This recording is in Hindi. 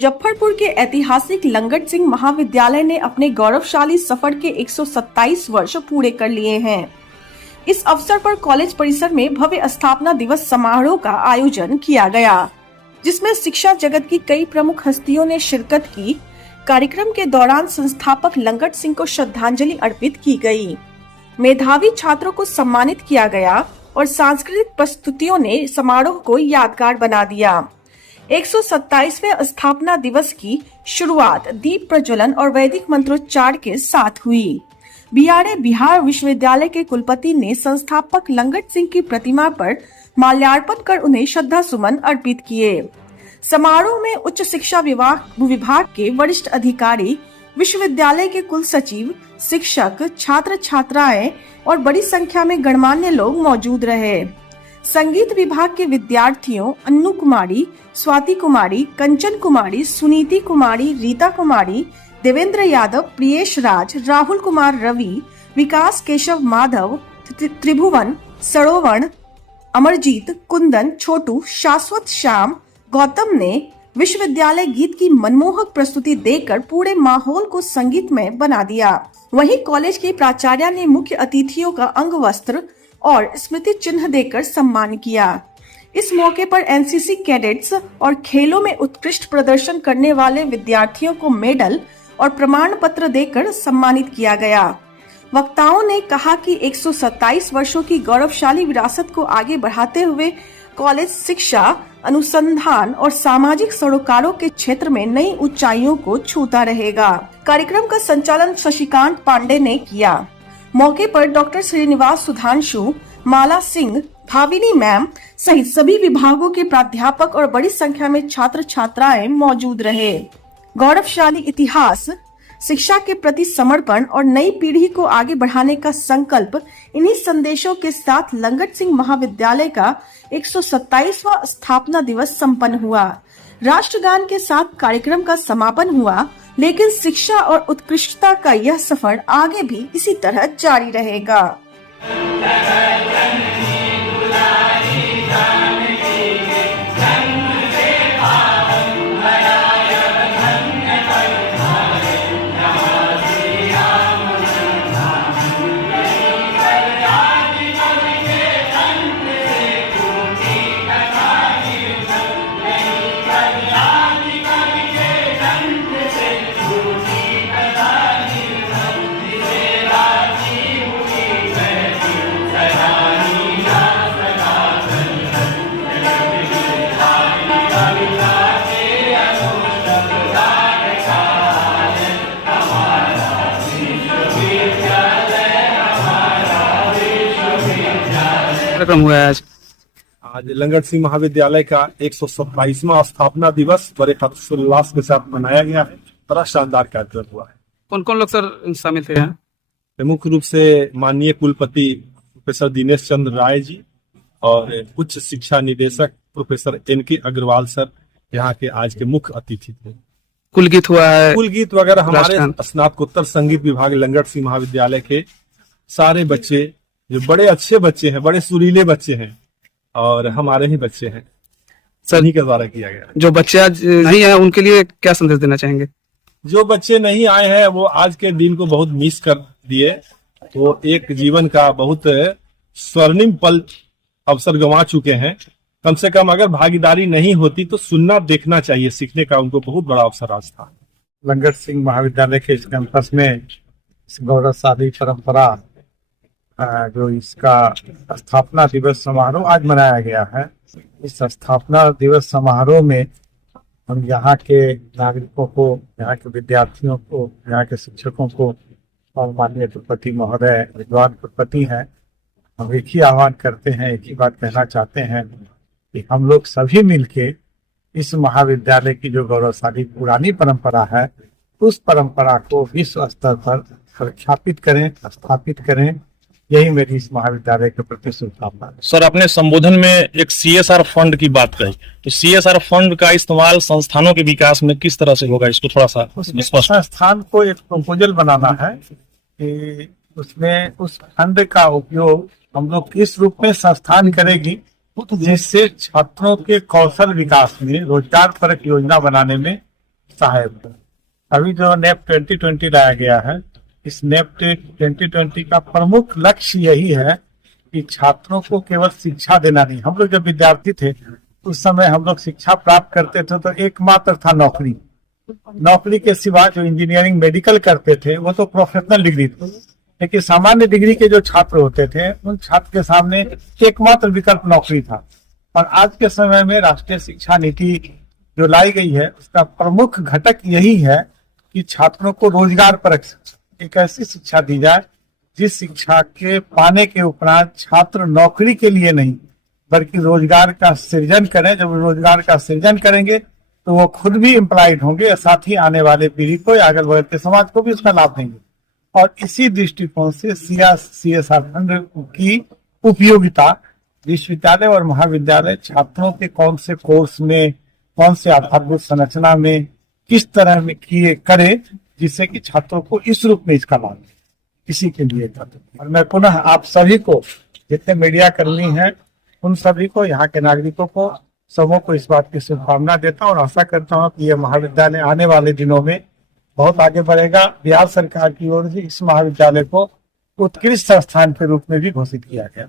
मुजफ्फरपुर के ऐतिहासिक लंगट सिंह महाविद्यालय ने अपने गौरवशाली सफर के 127 वर्ष पूरे कर लिए हैं। इस अवसर पर कॉलेज परिसर में भव्य स्थापना दिवस समारोह का आयोजन किया गया, जिसमें शिक्षा जगत की कई प्रमुख हस्तियों ने शिरकत की। कार्यक्रम के दौरान संस्थापक लंगट सिंह को श्रद्धांजलि अर्पित की गई, मेधावी छात्रों को सम्मानित किया गया और सांस्कृतिक प्रस्तुतियों ने समारोह को यादगार बना दिया। 127वें स्थापना दिवस की शुरुआत दीप प्रज्वलन और वैदिक मंत्रोच्चार के साथ हुई। बीआरए बिहार विश्वविद्यालय के कुलपति ने संस्थापक लंगट सिंह की प्रतिमा पर माल्यार्पण कर उन्हें श्रद्धा सुमन अर्पित किए। समारोह में उच्च शिक्षा विभाग के वरिष्ठ अधिकारी, विश्वविद्यालय के कुल सचिव, शिक्षक, छात्र छात्राएं और बड़ी संख्या में गणमान्य लोग मौजूद रहे। संगीत विभाग के विद्यार्थियों अन्नू कुमारी, स्वाति कुमारी, कंचन कुमारी, सुनीति कुमारी, रीता कुमारी, देवेंद्र यादव, प्रियेश राज, राहुल कुमार रवि, विकास केशव माधव, त्रिभुवन, सरोवण, अमरजीत, कुंदन, छोटू, शाश्वत, श्याम, गौतम ने विश्वविद्यालय गीत की मनमोहक प्रस्तुति देकर पूरे माहौल को संगीतमय बना दिया। वहीं कॉलेज के प्राचार्य ने मुख्य अतिथियों का अंग वस्त्र और स्मृति चिन्ह देकर सम्मान किया। इस मौके पर एनसीसी कैडेट्स और खेलों में उत्कृष्ट प्रदर्शन करने वाले विद्यार्थियों को मेडल और प्रमाण पत्र देकर सम्मानित किया गया। वक्ताओं ने कहा कि 127 वर्षों की गौरवशाली विरासत को आगे बढ़ाते हुए कॉलेज शिक्षा, अनुसंधान और सामाजिक सरोकारों के क्षेत्र में नई ऊंचाइयों को छूता रहेगा। कार्यक्रम का संचालन शशिकांत पांडे ने किया। मौके पर डॉक्टर श्रीनिवास सुधांशु, माला सिंह, भाविनी मैम सहित सभी विभागों के प्राध्यापक और बड़ी संख्या में छात्र छात्राएं मौजूद रहे। गौरवशाली इतिहास, शिक्षा के प्रति समर्पण और नई पीढ़ी को आगे बढ़ाने का संकल्प, इन्हीं संदेशों के साथ लंगट सिंह महाविद्यालय का 127वां स्थापना दिवस संपन्न हुआ। राष्ट्रगान के साथ कार्यक्रम का समापन हुआ, लेकिन शिक्षा और उत्कृष्टता का यह सफर आगे भी इसी तरह जारी रहेगा। कार्यक्रम हुआ है आज लंगट सिंह महाविद्यालय का 127वां स्थापना दिवस बड़े हर्षोल्लास के साथ मनाया गया है। बड़ा शानदार कार्यक्रम हुआ है। कौन कौन लोग सर शामिल थे यहाँ? प्रमुख रूप से माननीय कुलपति प्रोफेसर दिनेश चंद्र राय जी और उच्च शिक्षा निदेशक प्रोफेसर एनके अग्रवाल सर यहाँ के आज के मुख्य अतिथि थे। कुल गीत हुआ है, कुल गीत वगैरह हमारे स्नातकोत्तर संगीत विभाग लंगट सिंह महाविद्यालय के सारे बच्चे, जो बड़े अच्छे बच्चे हैं, बड़े सुरीले बच्चे हैं और हमारे ही बच्चे हैं, सभी के द्वारा किया गया। जो बच्चे आज नहीं आए उनके लिए क्या संदेश देना चाहेंगे? जो बच्चे नहीं आए हैं वो आज के दिन को बहुत मिस कर दिए। वो एक जीवन का बहुत स्वर्णिम पल अवसर गंवा चुके हैं। कम से कम अगर भागीदारी नहीं होती तो सुनना देखना चाहिए, सीखने का उनको बहुत बड़ा अवसर आज था। लंगट सिंह महाविद्यालय के इस कैंपस में इस गौरवशाली परंपरा जो इसका स्थापना दिवस समारोह आज मनाया गया है। इस स्थापना दिवस समारोह में हम यहाँ के नागरिकों को, यहाँ के विद्यार्थियों को, यहाँ के शिक्षकों को और माननीय कुलपति महोदय, विद्वान कुलपति हैं, हम एक ही आह्वान करते हैं, एक ही बात कहना चाहते हैं कि हम लोग सभी मिलके इस महाविद्यालय की जो गौरवशाली पुरानी परंपरा है, उस परंपरा को विश्व स्तर पर प्रख्यापित करें, स्थापित करें। यही मेरी इस महाविद्यालय के प्रति शुभकामना है। सर, अपने संबोधन में एक CSR फंड की बात कही, तो CSR फंड का इस्तेमाल संस्थानों के विकास में किस तरह से होगा, इसको थोड़ा सा स्पष्ट। संस्थान को एक प्रपोजल बनाना है कि उसमें उस फंड का उपयोग हम लोग किस रूप में संस्थान करेगी, जिससे छात्रों के कौशल विकास में, रोजगार परक योजना बनाने में सहायक। अभी जो नेप 2020 लाया गया है, इस नेप 2020 का प्रमुख लक्ष्य यही है कि छात्रों को केवल शिक्षा देना नहीं। हम लोग जब विद्यार्थी थे उस समय हम लोग शिक्षा प्राप्त करते थे तो एकमात्र था नौकरी। नौकरी के सिवा जो इंजीनियरिंग मेडिकल करते थे वो तो प्रोफेशनल डिग्री थी, लेकिन सामान्य डिग्री के जो छात्र होते थे उन छात्र के सामने एकमात्र विकल्प नौकरी था। और आज के समय में राष्ट्रीय शिक्षा नीति जो लाई गई है उसका प्रमुख घटक यही है कि छात्रों को रोजगार परक एक ऐसी शिक्षा दी जाए जिस शिक्षा के पाने के उपरांत छात्र नौकरी के लिए नहीं बल्कि रोजगार का सृजन करें। जब रोजगार का सृजन करेंगे तो वो खुद भी एम्प्लॉयड होंगे और साथ ही आने वाले पीढ़ी को या अगल बगल के समाज को भी उसका लाभ देंगे। और इसी दृष्टिकोण से CSR फंड की उपयोगिता विश्वविद्यालय और महाविद्यालय छात्रों के कौन से कोर्स में, कौन से आधारभूत संरचना में, किस तरह में किए करे जिससे कि छात्रों को इस रूप में इसका लाभ मिले, इसी के लिए था। और मैं पुनः आप सभी को, जितने मीडिया कर्मी हैं उन सभी को, यहाँ के नागरिकों को, सबों को इस बात की शुभकामना देता हूँ और आशा करता हूँ कि यह महाविद्यालय आने वाले दिनों में बहुत आगे बढ़ेगा। बिहार सरकार की ओर से इस महाविद्यालय को उत्कृष्ट संस्थान के रूप में भी घोषित किया गया।